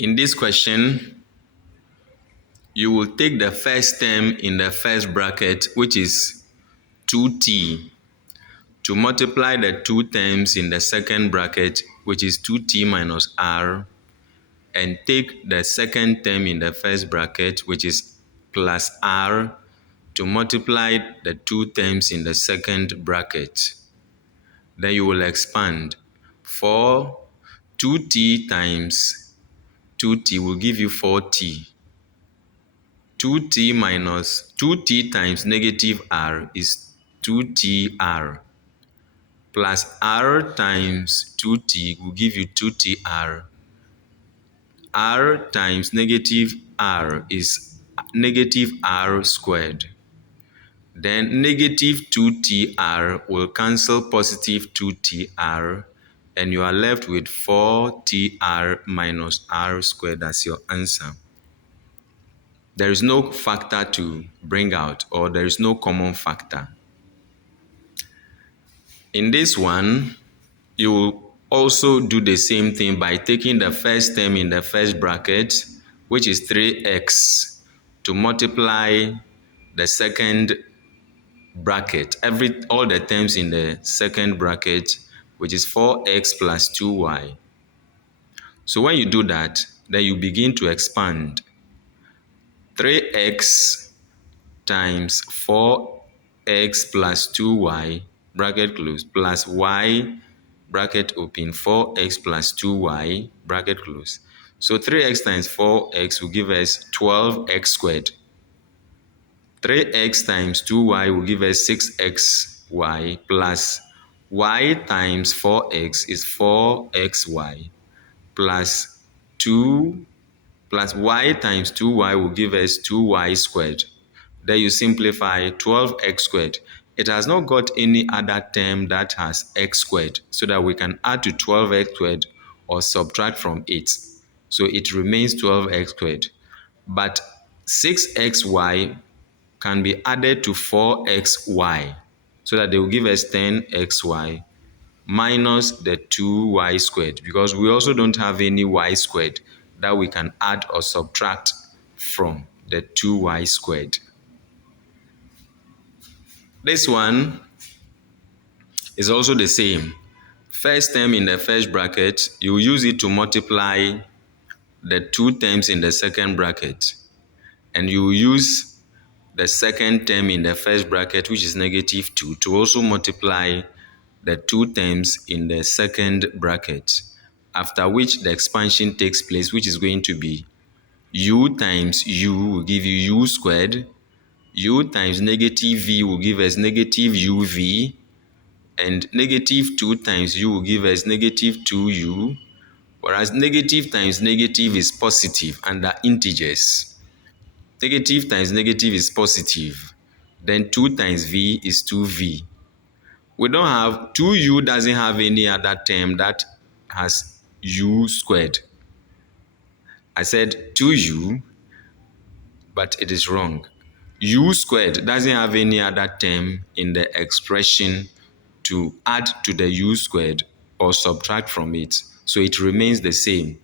In this question, you will take the first term in the first bracket, which is 2t, to multiply the two terms in the second bracket, which is 2t minus r, and take the second term in the first bracket, which is plus r, to multiply the two terms in the second bracket. Then you will expand. For 2t times 2t will give you 4t. 2t minus 2t times negative r is 2tr, plus r times 2t will give you 2tr. R times negative r is negative r squared. Then negative 2tr will cancel positive 2tr, and you are left with 4tr minus r squared as your answer. There is no factor to bring out, or there is no common factor. In this one, you will also do the same thing by taking the first term in the first bracket, which is 3x, to multiply the second bracket, all the terms in the second bracket, which is 4x plus 2y. So when you do that, then you begin to expand. 3x times 4x plus 2y, bracket close, plus y, bracket open, 4x plus 2y, bracket close. So 3x times 4x will give us 12x squared. 3x times 2y will give us 6xy, plus y times 4x is 4xy, plus 2 plus y times 2y will give us 2y squared. Then you simplify 12x squared. It has not got any other term that has x squared, so that we can add to 12x squared or subtract from it. So it remains 12x squared. But 6xy can be added to 4xy, so that they will give us 10xy minus the 2y squared, because we also don't have any y squared that we can add or subtract from the 2y squared. This one is also the same. First term in the first bracket, you use it to multiply the two terms in the second bracket, and you use the second term in the first bracket, which is negative 2, to also multiply the two terms in the second bracket, after which the expansion takes place, which is going to be u times u will give you u squared, u times negative v will give us negative uv, and negative 2 times u will give us negative 2u, whereas negative times negative is positive under integers. Negative times negative is positive. Then 2 times v is 2v. We don't have 2u, doesn't have any other term that has u squared. I said 2u, but it is wrong. U squared doesn't have any other term in the expression to add to the u squared or subtract from it. So it remains the same.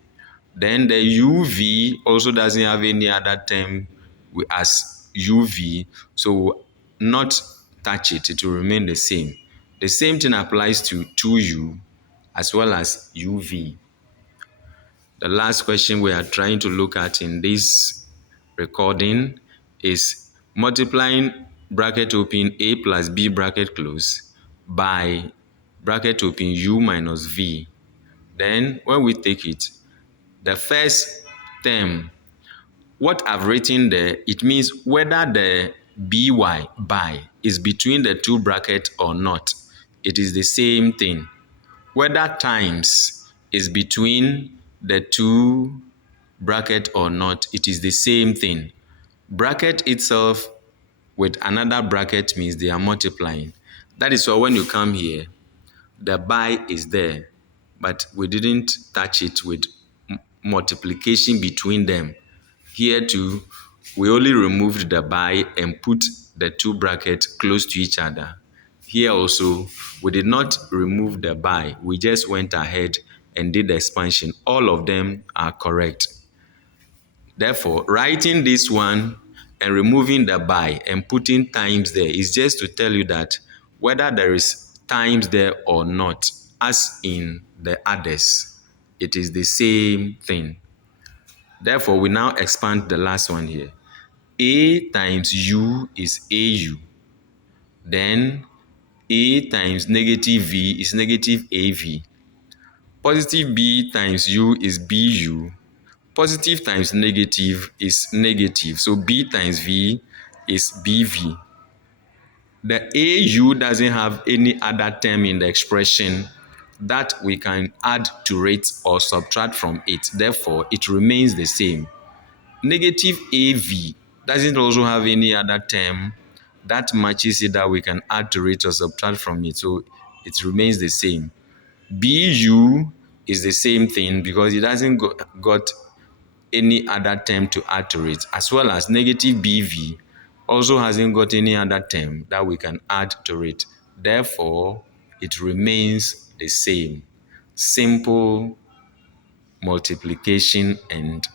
Then the uv also doesn't have any other term as uv, so not touch it, it will remain the same. The same thing applies to 2u as well as uv. The last question we are trying to look at in this recording is multiplying bracket open a plus b bracket close by bracket open u minus v. Then when we take it, the first term, what I've written there, it means whether the by is between the two brackets or not. It is the same thing. Whether times is between the two bracket or not, it is the same thing. Bracket itself with another bracket means they are multiplying. That is why when you come here, the by is there, but we didn't touch it with multiplication between them. Here too, we only removed the by and put the two brackets close to each other. Here also, we did not remove the by, we just went ahead and did the expansion. All of them are correct. Therefore, writing this one and removing the by and putting times there is just to tell you that whether there is times there or not, as in the others, it is the same thing. Therefore, we now expand the last one here. A times U is AU. Then A times negative V is negative AV. Positive B times U is BU. Positive times negative is negative. So B times V is BV. The AU doesn't have any other term in the expression that we can add to it or subtract from it. Therefore, it remains the same. Negative AV doesn't also have any other term that matches it that we can add to it or subtract from it. So it remains the same. BU is the same thing because it hasn't got any other term to add to it, as well as negative BV also hasn't got any other term that we can add to it. Therefore, it remains the same. Simple multiplication and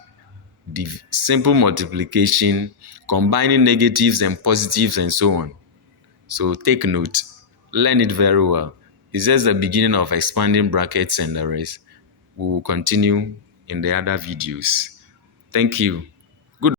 simple multiplication, combining negatives and positives and so on. So take note, learn it very well. It's just the beginning of expanding brackets and the rest. We will continue in the other videos. Thank you.